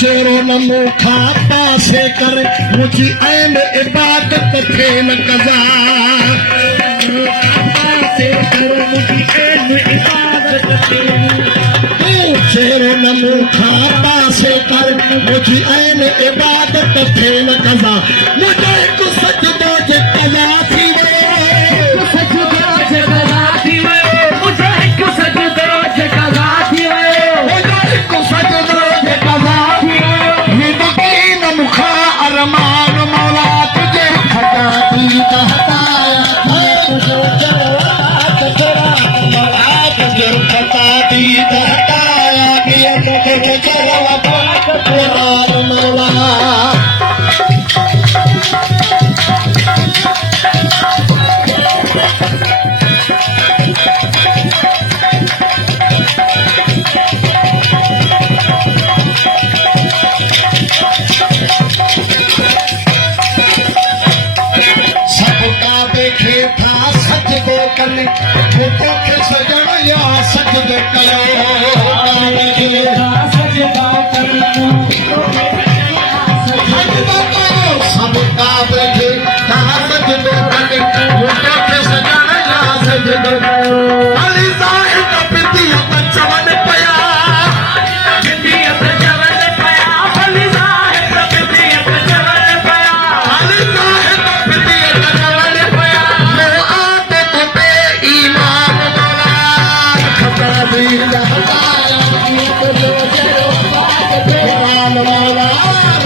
चेरो नमो खाता से कर मुझी ऐन इबादत फेल कजा से कर मुझी ऐन इबादत चेरो नमो खाता से कर मुझी ऐन इबादत फेल कजा मुझे को सजदो जे कजा थी सजदो जे कजा थी मुझे को सजदो जे कजा थी मुझे को सजदो जे कजा थी हिंदुकीन मुखा अरमान मौला तुझे खता दी कहताया तुझे जवाब तेरा मौला तुझे खता दी कहताया कि तुझे जवाब तेरा मौला Mawla